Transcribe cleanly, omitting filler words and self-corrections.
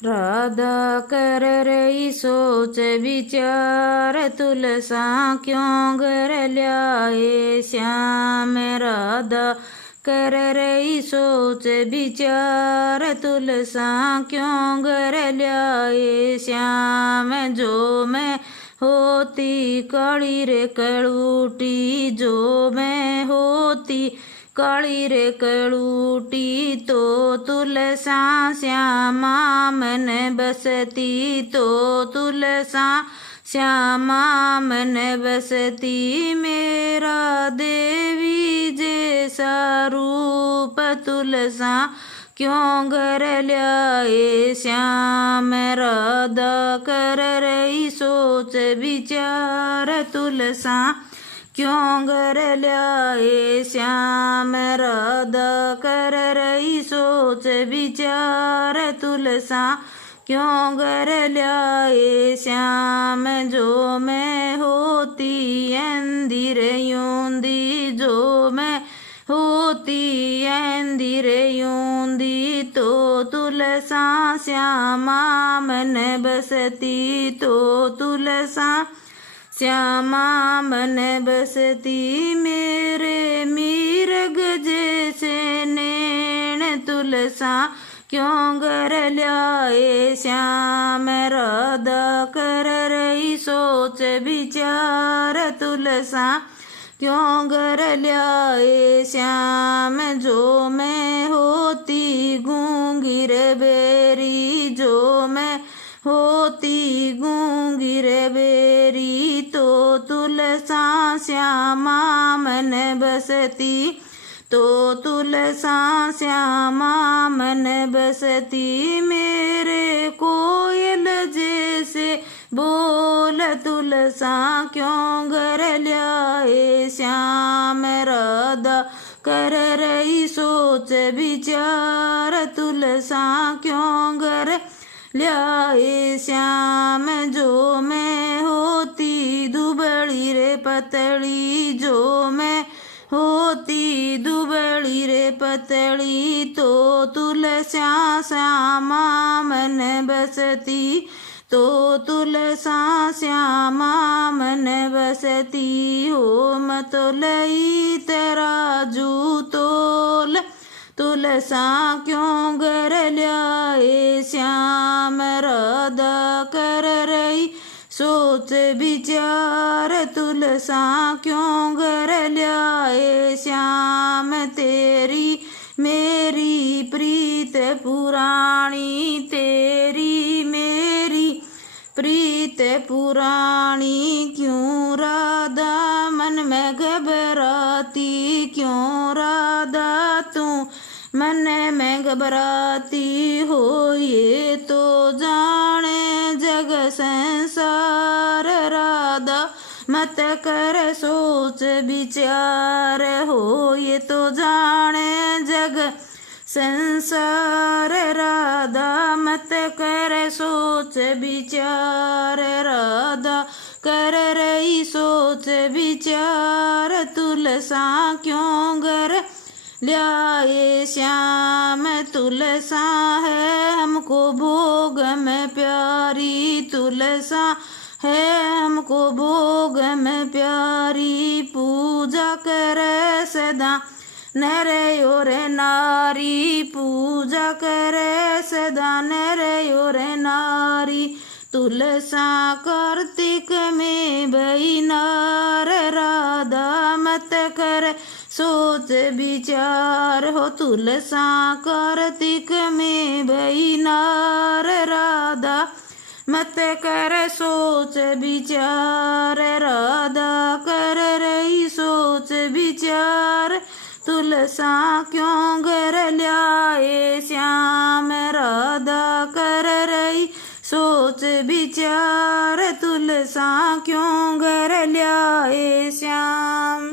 राधा कर रही सोच विचार, तुलसा क्यों घर ल्याए श्याम। राधा कर रही सोच विचार, तुलसा क्यों घर ल्याए श्याम। जो मैं होती काली रे कड़ूटी, जो मैं होती काली रे कड़ूटी, तो तुलसा श्यामा मन बसती, तो तुलसा श्यामा मन बसती। मेरा देवी जैसा रूप, तुलसा क्यों घर ल्याए श्याम। राधा कर रही सोच विचार, तुलसा क्यों घर ल्याए श्याम। राधा कर रही सोच विचार, तुलसा क्यों घर ल्याए श्याम। जो मैं होती अंधीर यूंदी, जो मैं होती अंधीर यूंदी, तो तुलसा श्यामा मन बसती, तो तुलसा श्यामा मन बसती। मेरे मीरग जैसे नैन, तुलसा क्यों घर ल्याए श्याम। राधा कर रही सोच विचार, तुलसा क्यों घर ल्याए श्याम। जो मैं होती गूंगी रे बेरी, जो मैं होती गूंगी रे बेरी, तो तुलसा श्यामा मन बसती, तो तुलसा श्यामा मन बसती। मेरे कोयल जैसे बोल, तुलसा क्यों घर ल्याए श्याम। राधा कर रही सोच विचार, तुलसा क्यों घर ल्याए श्याम। जो मैं होती दुबड़ी रे पतली, जो मैं होती दुबड़ी रे पतली, तो तुलसा श्यामा मन बसती, तो तुलसा श्यामा मन बसती। हो मतलई तराजू तोल, तुलसा क्यों घर ल्याए श्याम। राधा कर रही सोच विचार, तुलसा क्यों घर ल्याए श्याम। तेरी मेरी प्रीत पुराणी, तेरी मेरी प्रीत पुराणी, क्यों राधा मन में घबराती, क्यों राधा तू मन में घबराती हो। ये तो जाने जग संसार, राधा मत कर सोच विचार हो। ये तो जाने जग संसार, राधा मत कर सोच विचार। राधा कर रही सोच विचार, तुलसा क्यों घर ल्याए श्याम। तुलसा है हमको भोग में प्यारी, तुलसा है हमको भोग में प्यारी। पूजा करे सदा नर और नारी, पूजा करे सदा नर और नारी। तुलसा कार्तिक में बहिनार, राधा मत कर सोच विचार हो। तुलसा कार्तिक में बहिनार, राधा मत कर सोच विचार। राधा कर रही सोच विचार, तुलसा क्यों घर ल्याए श्याम। राधा कर रही सोच विचार, तुलसा क्यों घर ल्याए श्याम।